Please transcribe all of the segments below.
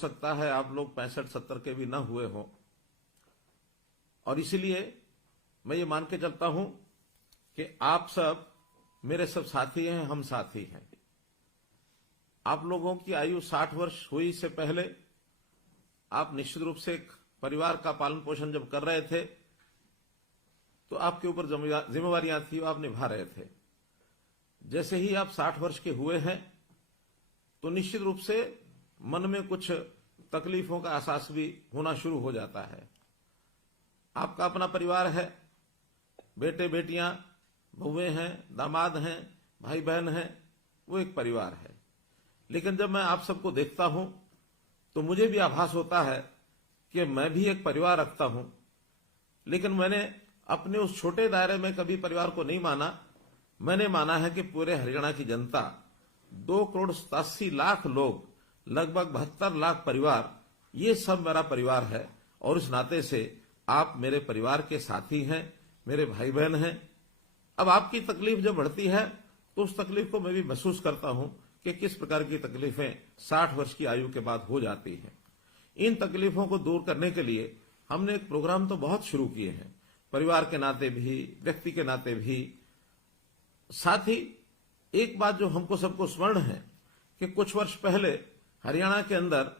सकता है आप लोग 65-70 के भी न हुए हों, और इसीलिए मैं ये मान के चलता हूं कि आप सब मेरे सब साथी हैं, हम साथी हैं। आप लोगों की आयु 60 वर्ष हुई इससे पहले आप निश्चित रूप से एक परिवार का पालन पोषण जब कर रहे थे तो आपके ऊपर जिम्मेवारियां थी, आप निभा रहे थे। जैसे ही आप 60 वर्ष के हुए हैं तो निश्चित रूप से मन में कुछ तकलीफों का एहसास भी होना शुरू हो जाता है। आपका अपना परिवार है, बेटे बेटियां, बहुएं हैं, दामाद हैं, भाई बहन हैं, वो एक परिवार है। लेकिन जब मैं आप सबको देखता हूं तो मुझे भी आभास होता है कि मैं भी एक परिवार रखता हूं, लेकिन मैंने अपने उस छोटे दायरे में कभी परिवार को नहीं माना। मैंने माना है कि पूरे हरियाणा की जनता, 2,87,00,000 लोग, लगभग 72 लाख परिवार, ये सब मेरा परिवार है। और इस नाते से आप मेरे परिवार के साथी हैं, मेरे भाई बहन हैं। अब आपकी तकलीफ जब बढ़ती है तो उस तकलीफ को मैं भी महसूस करता हूं कि किस प्रकार की तकलीफें 60 वर्ष की आयु के बाद हो जाती हैं। इन तकलीफों को दूर करने के लिए हमने एक प्रोग्राम तो बहुत शुरू किए हैं, परिवार के नाते भी, व्यक्ति के नाते भी। साथ ही एक बात जो हमको सबको स्मरण है कि कुछ वर्ष पहले हरियाणा के अंदर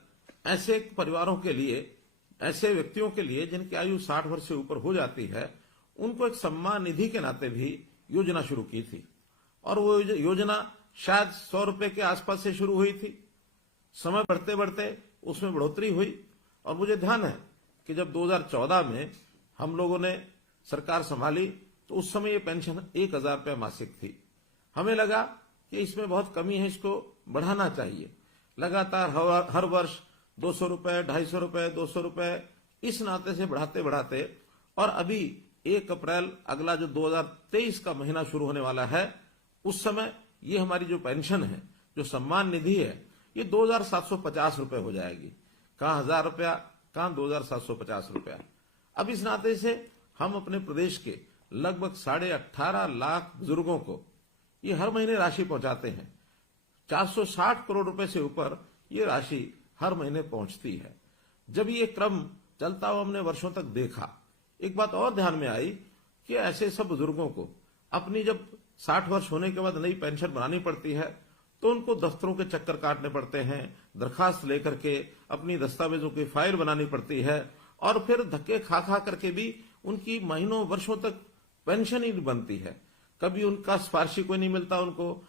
ऐसे परिवारों के लिए, ऐसे व्यक्तियों के लिए जिनकी आयु 60 वर्ष से ऊपर हो जाती है, उनको एक सम्मान निधि के नाते भी योजना शुरू की थी। और वो योजना शायद 100 रुपए के आसपास से शुरू हुई थी। समय बढ़ते बढ़ते उसमें बढ़ोतरी हुई और मुझे ध्यान है कि जब 2014 में हम लोगों ने सरकार संभाली तो उस समय ये पेंशन 1,000 रुपये मासिक थी। हमें लगा कि इसमें बहुत कमी है, इसको बढ़ाना चाहिए। लगातार हर वर्ष 200 रुपये, 250 रुपये, 200 रुपये, इस नाते से बढ़ाते बढ़ाते, और अभी 1 अप्रैल अगला जो 2023 का महीना शुरू होने वाला है, उस समय ये हमारी जो पेंशन है, जो सम्मान निधि है, ये 2,750 रुपये हो जाएगी। कहाँ 1,000 रुपया, कहाँ 2,750 रुपया। अब इस नाते से हम अपने प्रदेश के लगभग 18.5 लाख बुजुर्गों को ये हर महीने राशि पहुंचाते हैं। 460 करोड़ रुपए से ऊपर ये राशि हर महीने पहुंचती है। जब ये क्रम चलता हुआ हमने वर्षों तक देखा, एक बात और ध्यान में आई कि ऐसे सब बुजुर्गों को अपनी जब 60 वर्ष होने के बाद नई पेंशन बनानी पड़ती है तो उनको दफ्तरों के चक्कर काटने पड़ते हैं, दरखास्त लेकर के अपनी दस्तावेजों की फाइल बनानी पड़ती है, और फिर धक्के खा खा करके भी उनकी महीनों वर्षों तक पेंशन ही नहीं बनती है। कभी उनका सिफारिशी कोई नहीं मिलता उनको।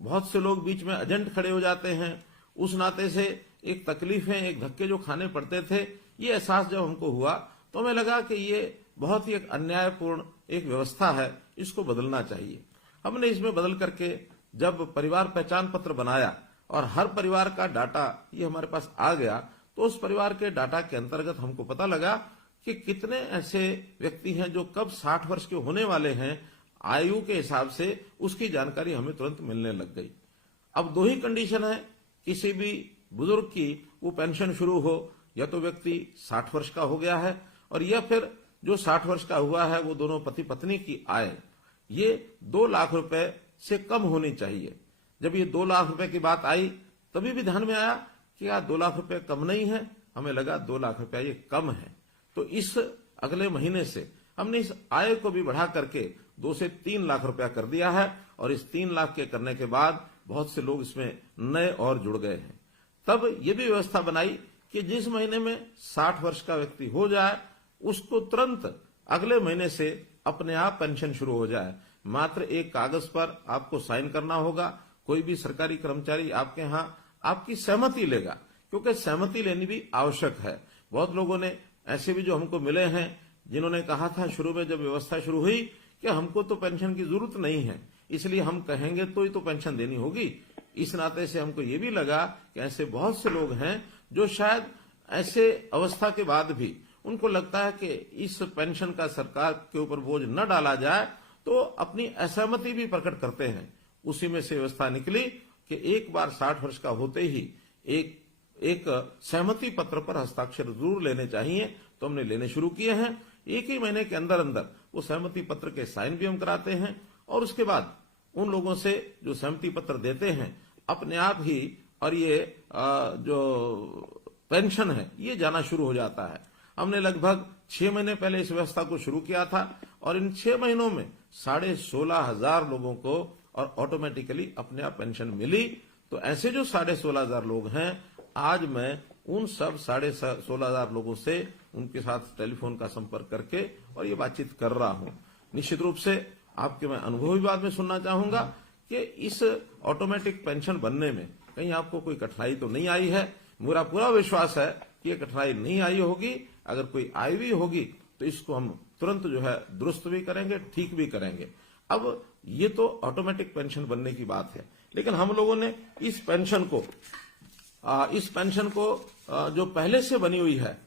बहुत से लोग बीच में एजेंट खड़े हो जाते हैं। उस नाते से एक तकलीफें, एक धक्के जो खाने पड़ते थे, ये एहसास जब हमको हुआ तो हमें लगा कि ये बहुत ही एक अन्यायपूर्ण एक व्यवस्था है, इसको बदलना चाहिए। हमने इसमें बदल करके जब परिवार पहचान पत्र बनाया और हर परिवार का डाटा ये हमारे पास आ गया, तो उस परिवार के डाटा के अंतर्गत हमको पता लगा कि कितने ऐसे व्यक्ति हैं जो कब 60 वर्ष के होने वाले हैं, आयु के हिसाब से उसकी जानकारी हमें तुरंत मिलने लग गई। अब 2 ही कंडीशन है किसी भी बुजुर्ग की वो पेंशन शुरू हो, या तो व्यक्ति 60 वर्ष का हो गया है, और या फिर जो 60 वर्ष का हुआ है वो दोनों पति पत्नी की आय ये 2 लाख रुपए से कम होनी चाहिए। जब ये 2 लाख रुपए की बात आई तभी भी ध्यान में आया कि यार 2 लाख रुपए कम नहीं है, हमें लगा 2 लाख रुपया ये कम है। तो इस अगले महीने से हमने इस आय को भी बढ़ा करके 2 से 3 लाख रुपया कर दिया है, और इस 3 लाख के करने के बाद बहुत से लोग इसमें नए और जुड़ गए हैं। तब ये भी व्यवस्था बनाई कि जिस महीने में 60 वर्ष का व्यक्ति हो जाए उसको तुरंत अगले महीने से अपने आप पेंशन शुरू हो जाए। मात्र एक कागज पर आपको साइन करना होगा। कोई भी सरकारी कर्मचारी आपके यहाँ आपकी सहमति लेगा, क्योंकि सहमति लेनी भी आवश्यक है। बहुत लोगों ने ऐसे भी जो हमको मिले हैं जिन्होंने कहा था शुरू में जब व्यवस्था शुरू हुई कि हमको तो पेंशन की जरूरत नहीं है, इसलिए हम कहेंगे तो ही तो पेंशन देनी होगी। इस नाते से हमको ये भी लगा कि ऐसे बहुत से लोग हैं जो शायद ऐसे अवस्था के बाद भी उनको लगता है कि इस पेंशन का सरकार के ऊपर बोझ न डाला जाए, तो अपनी असहमति भी प्रकट करते हैं। उसी में से व्यवस्था निकली कि एक बार 60 वर्ष का होते ही एक सहमति पत्र पर हस्ताक्षर जरूर लेने चाहिए। तो हमने लेने शुरू किए हैं। 1 ही महीने के अंदर अंदर वो सहमति पत्र के साइन भी हम कराते हैं, और उसके बाद उन लोगों से जो सहमति पत्र देते हैं अपने आप ही, और ये जो पेंशन है ये जाना शुरू हो जाता है। हमने लगभग 6 महीने पहले इस व्यवस्था को शुरू किया था और इन 6 महीनों में 16,500 लोगों को और ऑटोमेटिकली अपने आप पेंशन मिली। तो ऐसे जो 16,500 लोग हैं, आज मैं उन सब 16,500 लोगों से उनके साथ टेलीफोन का संपर्क करके और ये बातचीत कर रहा हूं। निश्चित रूप से आपके मैं अनुभव भी बाद में सुनना चाहूंगा कि इस ऑटोमेटिक पेंशन बनने में कहीं आपको कोई कठिनाई तो नहीं आई है। मेरा पूरा विश्वास है कि ये कठिनाई नहीं आई होगी। अगर कोई आई भी होगी तो इसको हम तुरंत जो है दुरुस्त भी करेंगे, ठीक भी करेंगे। अब ये तो ऑटोमेटिक पेंशन बनने की बात है, लेकिन हम लोगों ने इस पेंशन को जो पहले से बनी हुई है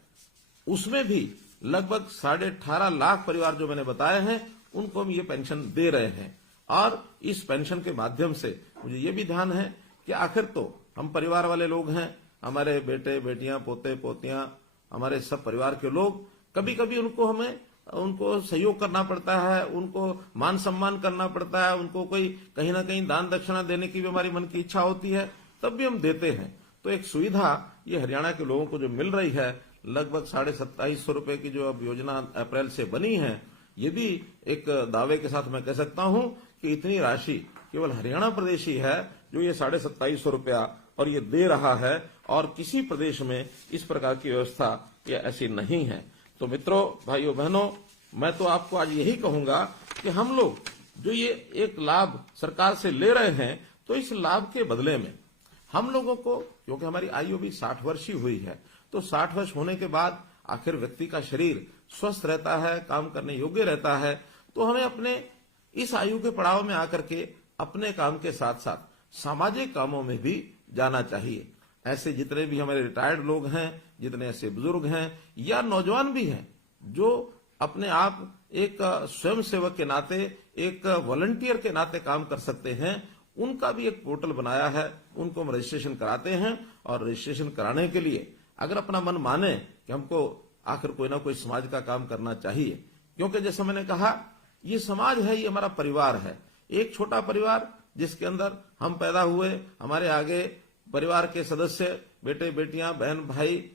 उसमें भी लगभग 18.5 लाख परिवार जो मैंने बताए हैं उनको हम ये पेंशन दे रहे हैं। और इस पेंशन के माध्यम से मुझे ये भी ध्यान है कि आखिर तो हम परिवार वाले लोग हैं, हमारे बेटे बेटियां पोते पोतियां, हमारे सब परिवार के लोग, कभी कभी उनको सहयोग करना पड़ता है, उनको मान सम्मान करना पड़ता है, उनको कोई कहीं ना कहीं दान दक्षिणा देने की भी हमारी मन की इच्छा होती है, तब भी हम देते हैं। तो एक सुविधा ये हरियाणा के लोगों को जो मिल रही है, लगभग 27,500 रुपए की जो अब योजना अप्रैल से बनी है, ये भी एक दावे के साथ मैं कह सकता हूं कि इतनी राशि केवल हरियाणा प्रदेश ही है जो ये 27,500 रुपया और ये दे रहा है, और किसी प्रदेश में इस प्रकार की व्यवस्था ये ऐसी नहीं है। तो मित्रों, भाइयों बहनों, मैं तो आपको आज यही कहूंगा कि हम लोग जो ये एक लाभ सरकार से ले रहे हैं, तो इस लाभ के बदले में हम लोगों को, क्योंकि हमारी आयु भी 60 वर्ष ही हुई है, तो 60 वर्ष होने के बाद आखिर व्यक्ति का शरीर स्वस्थ रहता है, काम करने योग्य रहता है, तो हमें अपने इस आयु के पड़ाव में आकर के अपने काम के साथ साथ सामाजिक कामों में भी जाना चाहिए। ऐसे जितने भी हमारे रिटायर्ड लोग हैं, जितने ऐसे बुजुर्ग हैं या नौजवान भी हैं जो अपने आप एक स्वयं सेवक के नाते, एक वॉलंटियर के नाते काम कर सकते हैं, उनका भी एक पोर्टल बनाया है। उनको हम रजिस्ट्रेशन कराते हैं और रजिस्ट्रेशन कराने के लिए अगर अपना मन माने कि हमको आखिर कोई ना कोई समाज का काम करना चाहिए, क्योंकि जैसे मैंने कहा ये समाज है, ये हमारा परिवार है, एक छोटा परिवार जिसके अंदर हम पैदा हुए, हमारे आगे परिवार के सदस्य, बेटे बेटियां, बहन भाई,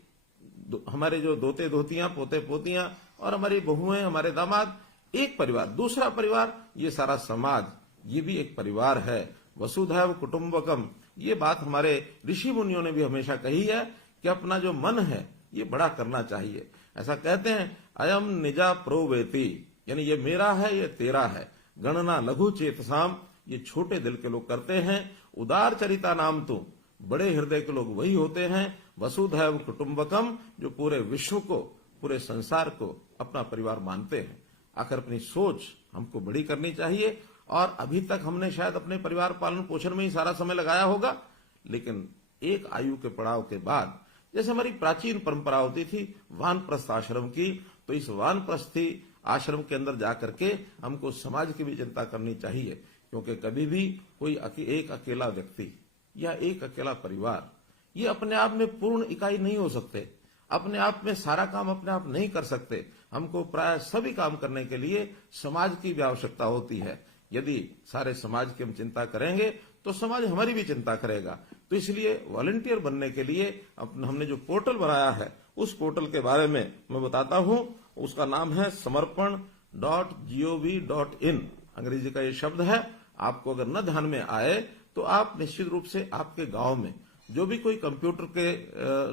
हमारे जो दोते दोतियां, पोते पोतियां और हमारी बहुएं, हमारे दामाद, एक परिवार। दूसरा परिवार ये सारा समाज, ये भी एक परिवार है। वसुधैव कुटुंबकम, ये बात हमारे ऋषि मुनियों ने भी हमेशा कही है कि अपना जो मन है ये बड़ा करना चाहिए। ऐसा कहते हैं, अयम निजा प्रोवेति, यानी ये मेरा है, ये तेरा है। गणना लघु चेतसाम, ये छोटे दिल के लोग करते हैं। उदार चरिता नाम तो, बड़े हृदय के लोग वही होते हैं। वसुधैव कुटुंबकम, जो पूरे विश्व को, पूरे संसार को अपना परिवार मानते हैं। आखिर अपनी सोच हमको बड़ी करनी चाहिए, और अभी तक हमने शायद अपने परिवार पालन पोषण में ही सारा समय लगाया होगा, लेकिन एक आयु के पड़ाव के बाद, जैसे हमारी प्राचीन परंपरा होती थी वानप्रस्थ आश्रम की, तो इस वानप्रस्थी आश्रम के अंदर जाकर के हमको समाज की भी चिंता करनी चाहिए, क्योंकि कभी भी कोई एक अकेला व्यक्ति या एक अकेला परिवार ये अपने आप में पूर्ण इकाई नहीं हो सकते, अपने आप में सारा काम अपने आप नहीं कर सकते। हमको प्राय सभी काम करने के लिए समाज की भी आवश्यकता होती है। यदि सारे समाज की हम चिंता करेंगे तो समाज हमारी भी चिंता करेगा। तो इसलिए वॉलंटियर बनने के लिए हमने जो पोर्टल बनाया है, उस पोर्टल के बारे में मैं बताता हूं। उसका नाम है samarpan.gov.in, अंग्रेजी का ये शब्द है। आपको अगर न ध्यान में आए तो आप निश्चित रूप से आपके गांव में जो भी कोई कंप्यूटर के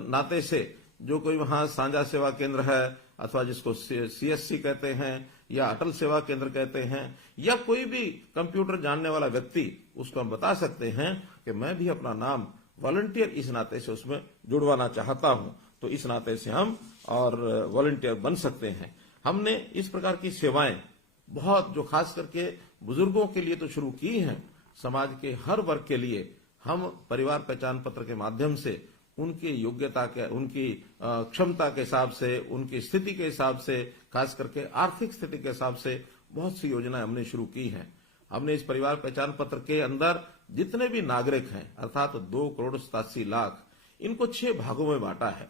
नाते से जो कोई वहां साझा सेवा केंद्र है, अथवा जिसको CSC कहते हैं या अटल सेवा केंद्र कहते हैं, या कोई भी कंप्यूटर जानने वाला व्यक्ति, उसको हम बता सकते हैं कि मैं भी अपना नाम वॉलंटियर इस नाते से उसमें जुड़वाना चाहता हूं। तो इस नाते से हम और वॉलंटियर बन सकते हैं। हमने इस प्रकार की सेवाएं बहुत, जो खास करके बुजुर्गों के लिए तो शुरू की हैं, समाज के हर वर्ग के लिए हम परिवार पहचान पत्र के माध्यम से उनकी योग्यता के, उनकी क्षमता के हिसाब से, उनकी स्थिति के हिसाब से, खास करके आर्थिक स्थिति के हिसाब से बहुत सी योजनाएं हमने शुरू की हैं। हमने इस परिवार पहचान पत्र के अंदर जितने भी नागरिक हैं, अर्थात 2,87,00,000, इनको 6 भागों में बांटा है।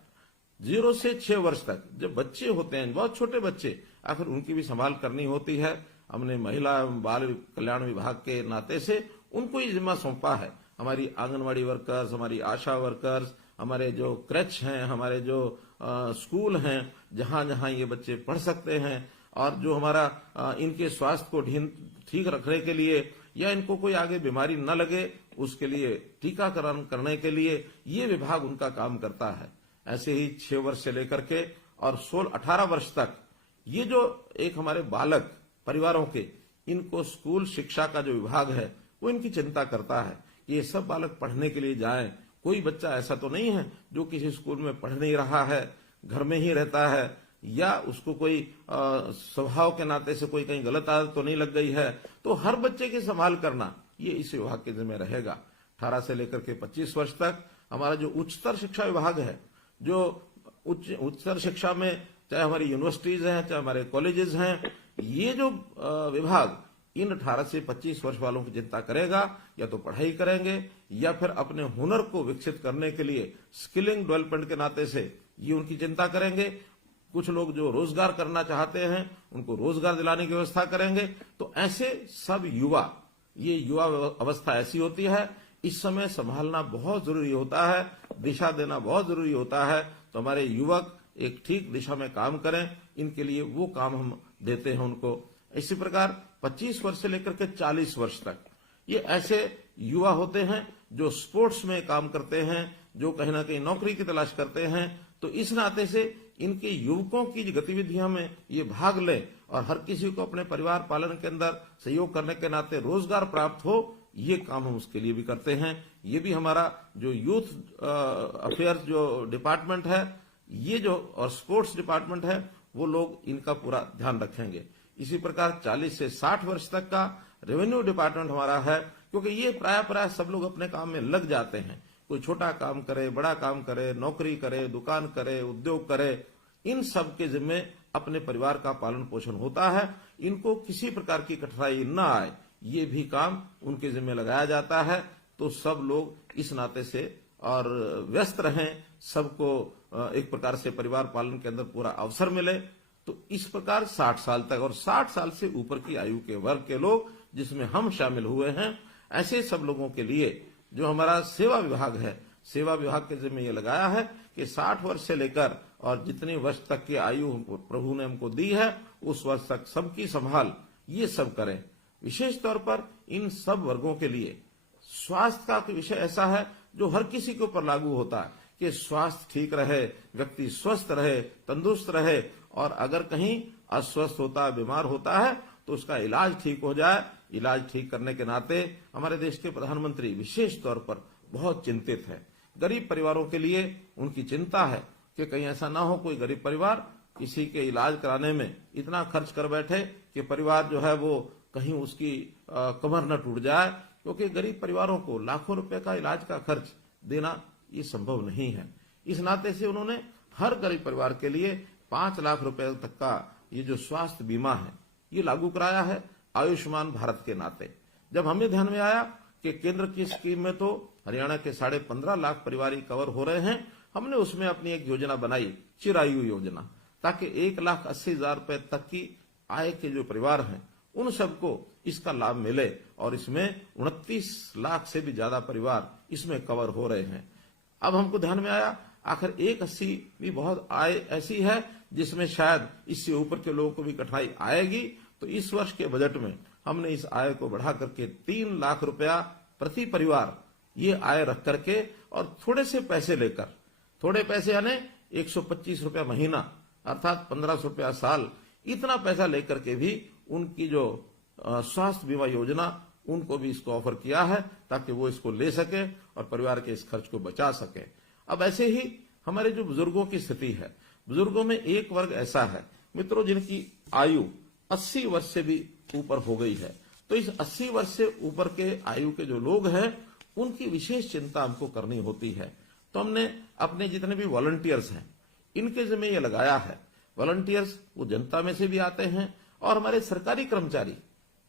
0 से 6 वर्ष तक जब बच्चे होते हैं, बहुत छोटे बच्चे, आखिर उनकी भी संभाल करनी होती है। हमने महिला एवं बाल कल्याण विभाग के नाते से उनको ही जिम्मा सौंपा है। हमारी आंगनवाड़ी वर्कर्स, हमारी आशा वर्कर्स, हमारे जो क्रैच हैं, हमारे जो स्कूल हैं, जहां जहां ये बच्चे पढ़ सकते हैं, और जो हमारा इनके स्वास्थ्य को ठीक रखने के लिए या इनको कोई आगे बीमारी न लगे उसके लिए टीकाकरण करने के लिए ये विभाग उनका काम करता है। ऐसे ही 6 वर्ष से लेकर के और 16-18 वर्ष तक ये जो एक हमारे बालक परिवारों के, इनको स्कूल शिक्षा का जो विभाग है वो इनकी चिंता करता है कि ये सब बालक पढ़ने के लिए जाएं। कोई बच्चा ऐसा तो नहीं है जो किसी स्कूल में पढ़ नहीं रहा है, घर में ही रहता है, या उसको कोई स्वभाव के नाते से कोई कहीं गलत आदत तो नहीं लग गई है। तो हर बच्चे की संभाल करना ये इस विभाग के जिम्मे रहेगा। 18 से लेकर के 25 वर्ष तक हमारा जो उच्चतर शिक्षा विभाग है, जो उच्चतर शिक्षा में चाहे हमारी यूनिवर्सिटीज हैं, चाहे हमारे कॉलेजेस हैं, ये जो विभाग इन 18 से 25 वर्ष वालों की चिंता करेगा। या तो पढ़ाई करेंगे या फिर अपने हुनर को विकसित करने के लिए स्किलिंग डेवलपमेंट के नाते से ये उनकी चिंता करेंगे। कुछ लोग जो रोजगार करना चाहते हैं उनको रोजगार दिलाने की व्यवस्था करेंगे। तो ऐसे सब युवा, ये युवा अवस्था ऐसी होती है, इस समय संभालना बहुत जरूरी होता है, दिशा देना बहुत जरूरी होता है। तो हमारे युवक एक ठीक दिशा में काम करें, इनके लिए वो काम हम देते हैं उनको। इसी प्रकार 25 वर्ष से लेकर के 40 वर्ष तक ये ऐसे युवा होते हैं जो स्पोर्ट्स में काम करते हैं, जो कहीं ना कहीं नौकरी की तलाश करते हैं। तो इस नाते से इनके युवकों की गतिविधियों में ये भाग लें और हर किसी को अपने परिवार पालन के अंदर सहयोग करने के नाते रोजगार प्राप्त हो, ये काम हम उसके लिए भी करते हैं। ये भी हमारा जो यूथ अफेयर्स जो डिपार्टमेंट है, ये जो और स्पोर्ट्स डिपार्टमेंट है, वो लोग इनका पूरा ध्यान रखेंगे। इसी प्रकार 40 से 60 वर्ष तक का रेवेन्यू डिपार्टमेंट हमारा है, क्योंकि ये प्राय सब लोग अपने काम में लग जाते हैं। कोई छोटा काम करे, बड़ा काम करे, नौकरी करे, दुकान करे, उद्योग करे, इन सब के जिम्मे अपने परिवार का पालन पोषण होता है। इनको किसी प्रकार की कठिनाई न आए, ये भी काम उनके जिम्मे लगाया जाता है। तो सब लोग इस नाते से और व्यस्त रहें, सबको एक प्रकार से परिवार पालन के अंदर पूरा अवसर मिले। तो इस प्रकार 60 साल तक और 60 साल से ऊपर की आयु के वर्ग के लोग, जिसमें हम शामिल हुए हैं, ऐसे सब लोगों के लिए जो हमारा सेवा विभाग है, सेवा विभाग के जिम्मे ये लगाया है कि 60 वर्ष से लेकर और जितने वर्ष तक की आयु प्रभु ने हमको दी है, उस वर्ष तक सबकी संभाल ये सब करें। विशेष तौर पर इन सब वर्गों के लिए स्वास्थ्य का विषय ऐसा है जो हर किसी के ऊपर लागू होता है कि स्वास्थ्य ठीक रहे, व्यक्ति स्वस्थ रहे, तंदुरुस्त रहे, और अगर कहीं अस्वस्थ होता, बीमार होता है तो उसका इलाज ठीक हो जाए। इलाज ठीक करने के नाते हमारे देश के प्रधानमंत्री विशेष तौर पर बहुत चिंतित है। गरीब परिवारों के लिए उनकी चिंता है कि कहीं ऐसा ना हो कोई गरीब परिवार किसी के इलाज कराने में इतना खर्च कर बैठे कि परिवार जो है वो कहीं उसकी कमर न टूट जाए, क्योंकि गरीब परिवारों को लाखों रुपए का इलाज का खर्च देना ये संभव नहीं है। इस नाते से उन्होंने हर गरीब परिवार के लिए 5 लाख रुपए तक का ये जो स्वास्थ्य बीमा है ये लागू कराया है आयुष्मान भारत के नाते। जब हमें ध्यान में आया कि केंद्र की स्कीम में तो हरियाणा के 15.5 लाख परिवार कवर हो रहे हैं, हमने उसमें अपनी एक योजना बनाई, चिरायु योजना, ताकि 1,80,000 रुपए तक की आय के जो परिवार हैं उन सबको इसका लाभ मिले। और इसमें 29 लाख से भी ज्यादा परिवार इसमें कवर हो रहे हैं। अब हमको ध्यान में आया आखिर 1,80 भी बहुत आय ऐसी है जिसमें शायद इससे ऊपर के लोगों को भी कठिनाई आएगी। तो इस वर्ष के बजट में हमने इस आय को बढ़ा करके 3 लाख रुपया प्रति परिवार ये आय रख करके और थोड़े से पैसे लेकर, थोड़े पैसे यानी 125 रुपया महीना अर्थात 1500 रुपया साल, इतना पैसा लेकर के भी उनकी जो स्वास्थ्य बीमा योजना उनको भी इसको ऑफर किया है ताकि वो इसको ले सके और परिवार के इस खर्च को बचा सके। अब ऐसे ही हमारे जो बुजुर्गों की स्थिति है, बुजुर्गों में एक वर्ग ऐसा है मित्रों जिनकी आयु 80 वर्ष से भी ऊपर हो गई है। तो इस 80 वर्ष से ऊपर के आयु के जो लोग हैं उनकी विशेष चिंता हमको करनी होती है। तो हमने अपने जितने भी वॉलंटियर्स हैं इनके जिम्मे ये लगाया है। वॉलंटियर्स वो जनता में से भी आते हैं और हमारे सरकारी कर्मचारी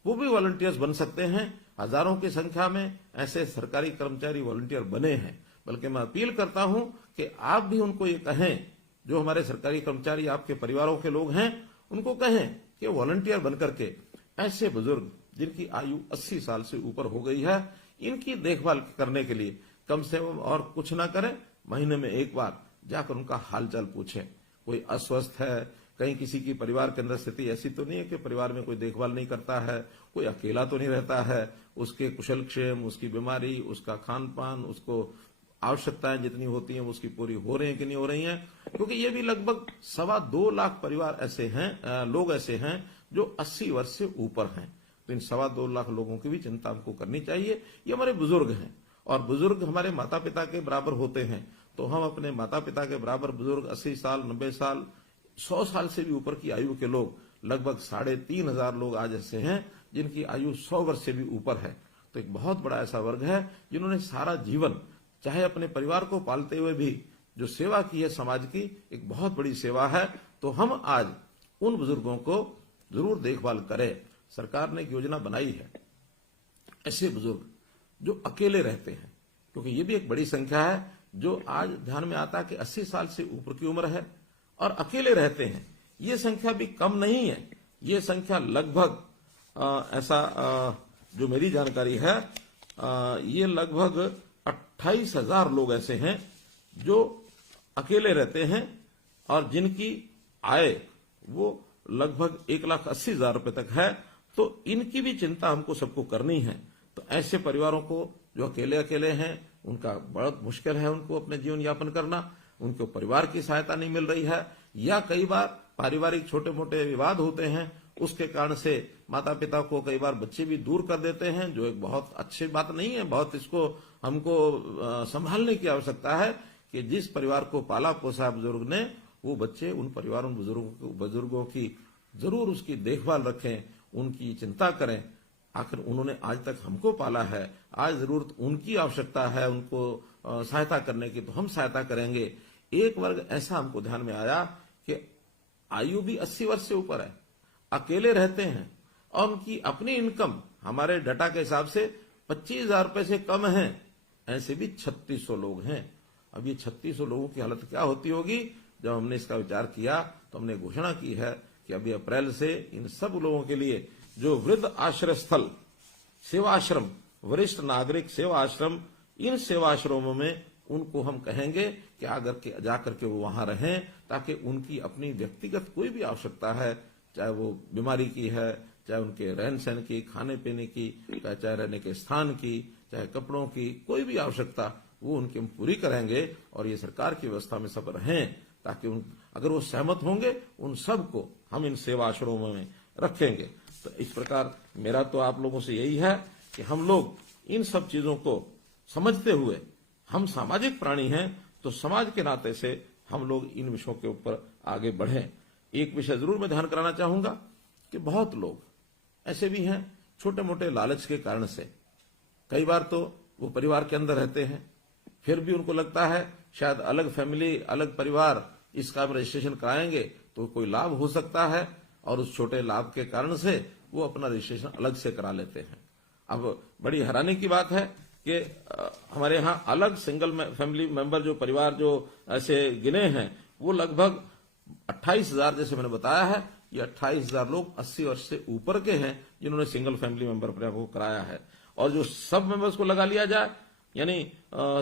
वो भी वॉलंटियर्स बन सकते हैं। हजारों की संख्या में ऐसे सरकारी कर्मचारी वॉलंटियर बने हैं। बल्कि मैं अपील करता हूं कि आप भी उनको ये कहें, जो हमारे सरकारी कर्मचारी आपके परिवारों के लोग हैं उनको कहें कि वॉलंटियर बनकर के ऐसे बुजुर्ग जिनकी आयु 80 साल से ऊपर हो गई है, इनकी देखभाल करने के लिए कम से कम और कुछ ना करें, महीने में एक बार जाकर उनका हालचाल पूछें। कोई अस्वस्थ है, कहीं किसी की परिवार के अंदर स्थिति ऐसी तो नहीं है कि परिवार में कोई देखभाल नहीं करता है, कोई अकेला तो नहीं रहता है, उसके कुशल क्षेम, उसकी बीमारी, उसका खान पान, उसको आवश्यकताएं जितनी होती हैं उसकी पूरी हो रही हैं कि नहीं हो रही हैं। क्योंकि ये भी लगभग 2.25 लाख परिवार ऐसे हैं, लोग ऐसे हैं जो 80 वर्ष से ऊपर हैं। तो इन 2.25 लाख लोगों की भी चिंता हमको करनी चाहिए। ये हमारे बुजुर्ग हैं और बुजुर्ग हमारे माता पिता के बराबर होते हैं, तो हम अपने माता पिता के बराबर बुजुर्ग 80 साल, 90 साल, 100 साल से भी ऊपर की आयु के लोग लगभग 3,500 लोग आज ऐसे हैं जिनकी आयु 100 वर्ष से भी ऊपर है। तो एक बहुत बड़ा ऐसा वर्ग है जिन्होंने सारा जीवन, चाहे अपने परिवार को पालते हुए भी जो सेवा की है समाज की, एक बहुत बड़ी सेवा है। तो हम आज उन बुजुर्गों को जरूर देखभाल करें। सरकार ने एक योजना बनाई है ऐसे बुजुर्ग जो अकेले रहते हैं, क्योंकि ये भी एक बड़ी संख्या है जो आज ध्यान में आता है कि 80 साल से ऊपर की उम्र है और अकेले रहते हैं। ये संख्या भी कम नहीं है। ये संख्या लगभग जो मेरी जानकारी है, ये लगभग 28,000 लोग ऐसे हैं जो अकेले रहते हैं और जिनकी आय वो लगभग 1,80,000 रुपए तक है। तो इनकी भी चिंता हमको सबको करनी है। तो ऐसे परिवारों को जो अकेले अकेले हैं, उनका बहुत मुश्किल है उनको अपने जीवन यापन करना, उनको परिवार की सहायता नहीं मिल रही है, या कई बार पारिवारिक छोटे मोटे विवाद होते हैं, उसके कारण से माता पिता को कई बार बच्चे भी दूर कर देते हैं, जो एक बहुत अच्छी बात नहीं है। बहुत इसको हमको संभालने की आवश्यकता है कि जिस परिवार को पाला पोसा बुजुर्ग ने, वो बच्चे उन परिवारों बुजुर्गों की जरूर उसकी देखभाल रखें, उनकी चिंता करें। आखिर उन्होंने आज तक हमको पाला है, आज जरूरत उनकी आवश्यकता है उनको सहायता करने की, तो हम सहायता करेंगे। एक वर्ग ऐसा हमको ध्यान में आया कि आयु भी 80 वर्ष से ऊपर है, अकेले रहते हैं और उनकी अपनी इनकम हमारे डाटा के हिसाब से 25,000 रुपए से कम है। ऐसे भी 3600 लोग हैं। अब ये 3600 लोगों की हालत क्या होती होगी? जब हमने इसका विचार किया तो हमने घोषणा की है कि अभी अप्रैल से इन सब लोगों के लिए जो वृद्ध आश्रय स्थल, सेवा आश्रम, वरिष्ठ नागरिक सेवा आश्रम, इन सेवा आश्रमों में उनको हम कहेंगे कि जाकर के वो वहां रहें, ताकि उनकी अपनी व्यक्तिगत कोई भी आवश्यकता है, चाहे वो बीमारी की है, चाहे उनके रहन सहन की, खाने पीने की, चाहे रहने के स्थान की, चाहे कपड़ों की, कोई भी आवश्यकता वो उनकी हम पूरी करेंगे। और ये सरकार की व्यवस्था में सब रहें, ताकि अगर वो सहमत होंगे उन सबको हम इन सेवा आश्रमों में रखेंगे। तो इस प्रकार मेरा तो आप लोगों से यही है कि हम लोग इन सब चीजों को समझते हुए, हम सामाजिक प्राणी हैं, तो समाज के नाते से हम लोग इन विषयों के ऊपर आगे बढ़ें। एक विषय जरूर मैं ध्यान कराना चाहूंगा कि बहुत लोग ऐसे भी हैं छोटे मोटे लालच के कारण से, कई बार तो वो परिवार के अंदर रहते हैं, फिर भी उनको लगता है शायद अलग फैमिली, अलग परिवार, इसका हम रजिस्ट्रेशन कराएंगे तो कोई लाभ हो सकता है, और उस छोटे लाभ के कारण से वो अपना रजिस्ट्रेशन अलग से करा लेते हैं। अब बड़ी हैरानी की बात है कि हमारे यहाँ अलग सिंगल फैमिली मेंबर जो परिवार जो ऐसे गिने हैं, वो लगभग 28,000 जैसे मैंने बताया है। ये 28,000 लोग 80 वर्ष से ऊपर के हैं जिन्होंने सिंगल फैमिली मेंबर अपने को कराया है। और जो सब मेंबर्स को लगा लिया जाए, यानी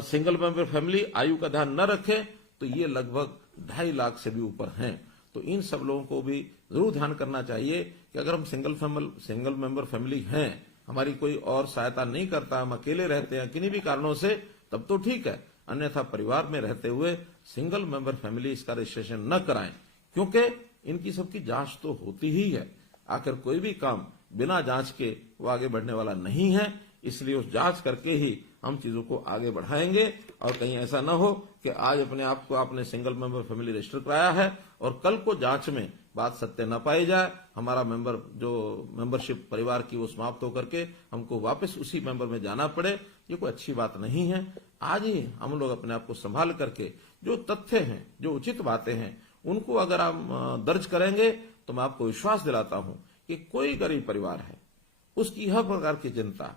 सिंगल मेंबर फैमिली आयु का ध्यान न रखे, तो ये लगभग 2.5 लाख से भी ऊपर हैं। तो इन सब लोगों को भी जरूर ध्यान करना चाहिए कि अगर हम सिंगल मेंबर फैमिली हैं, हमारी कोई और सहायता नहीं करता, हम अकेले रहते हैं किन्हीं भी कारणों से, तब तो ठीक है। अन्यथा परिवार में रहते हुए सिंगल मेंबर फैमिली इसका रजिस्ट्रेशन न कराएं, क्योंकि इनकी सबकी जांच तो होती ही है। आखिर कोई भी काम बिना जांच के वो आगे बढ़ने वाला नहीं है, इसलिए उस जांच करके ही हम चीजों को आगे बढ़ाएंगे। और कहीं ऐसा न हो कि आज अपने आप को आपने सिंगल मेंबर फैमिली रजिस्टर कराया है और कल को जांच में बात सत्य न पाई जाए, हमारा मेंबरशिप परिवार की वो समाप्त होकर के हमको वापस उसी मेंबर में जाना पड़े। ये कोई अच्छी बात नहीं है। आज ही हम लोग अपने आप को संभाल करके जो तथ्य हैं, जो उचित बातें हैं, उनको अगर हम दर्ज करेंगे तो मैं आपको विश्वास दिलाता हूं कि कोई गरीब परिवार है, उसकी हर प्रकार की चिंता,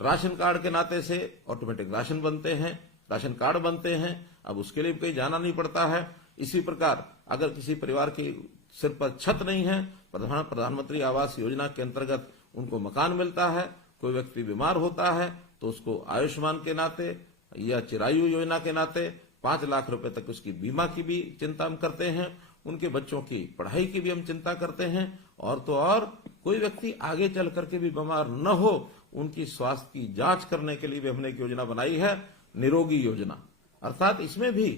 राशन कार्ड के नाते से ऑटोमेटिक राशन बनते हैं, राशन कार्ड बनते हैं, अब उसके लिए कहीं जाना नहीं पड़ता है। इसी प्रकार अगर किसी परिवार के सिर पर छत नहीं है, प्रधानमंत्री आवास योजना के अंतर्गत उनको मकान मिलता है। कोई व्यक्ति बीमार होता है तो उसको आयुष्मान के नाते या चिरायु योजना के नाते 5 लाख रुपए तक उसकी बीमा की भी चिंता हम करते हैं, उनके बच्चों की पढ़ाई की भी हम चिंता करते हैं, और तो और कोई व्यक्ति आगे चल करके भी बीमार न हो, उनकी स्वास्थ्य की जांच करने के लिए भी हमने एक योजना बनाई है, निरोगी योजना। अर्थात इसमें भी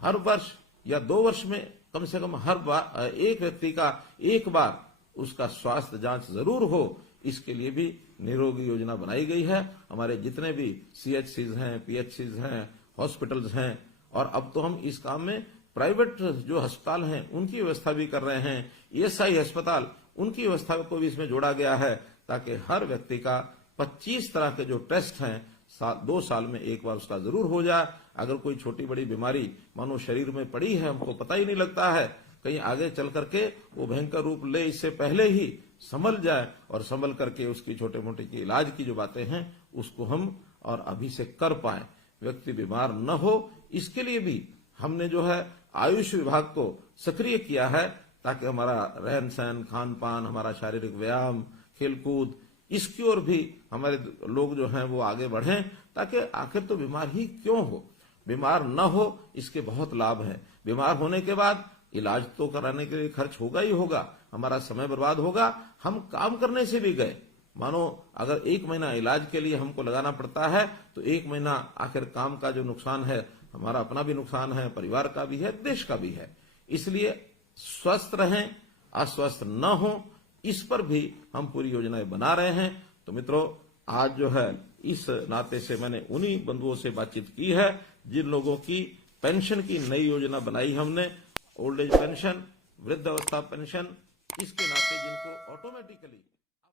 हर वर्ष या 2 वर्ष में कम से कम हर बार एक व्यक्ति का एक बार उसका स्वास्थ्य जांच जरूर हो, इसके लिए भी निरोगी योजना बनाई गई है। हमारे जितने भी CHCs हैं, PHCs हैं, हॉस्पिटल्स हैं, और अब तो हम इस काम में प्राइवेट जो अस्पताल हैं उनकी व्यवस्था भी कर रहे हैं, ESI अस्पताल उनकी व्यवस्था को भी इसमें जोड़ा गया है, ताकि हर व्यक्ति का 25 तरह के जो टेस्ट हैं 2 साल में एक बार उसका जरूर हो जाए। अगर कोई छोटी बड़ी बीमारी मानो शरीर में पड़ी है, हमको पता ही नहीं लगता है, कहीं आगे चल करके वो भयंकर रूप ले, इससे पहले ही संभल जाए, और संभल करके उसकी छोटे मोटे की इलाज की जो बातें हैं उसको हम और अभी से कर पाए, व्यक्ति बीमार न हो, इसके लिए भी हमने जो है आयुष विभाग को सक्रिय किया है, ताकि हमारा रहन सहन, खान पान, हमारा शारीरिक व्यायाम, खेलकूद, इसकी ओर भी हमारे लोग जो हैं वो आगे बढ़ें, ताकि आखिर तो बीमार ही क्यों हो, बीमार न हो, इसके बहुत लाभ हैं। बीमार होने के बाद इलाज तो कराने के लिए खर्च होगा ही होगा, हमारा समय बर्बाद होगा, हम काम करने से भी गए। मानो अगर 1 महीना इलाज के लिए हमको लगाना पड़ता है, तो 1 महीना आखिर काम का जो नुकसान है, हमारा अपना भी नुकसान है, परिवार का भी है, देश का भी है। इसलिए स्वस्थ रहें, अस्वस्थ न हो, इस पर भी हम पूरी योजनाएं बना रहे हैं। तो मित्रों, आज जो है इस नाते से मैंने उन्हीं बंधुओं से बातचीत की है जिन लोगों की पेंशन की नई योजना बनाई हमने, ओल्ड एज पेंशन, वृद्धावस्था पेंशन, इसके नाते जिनको ऑटोमेटिकली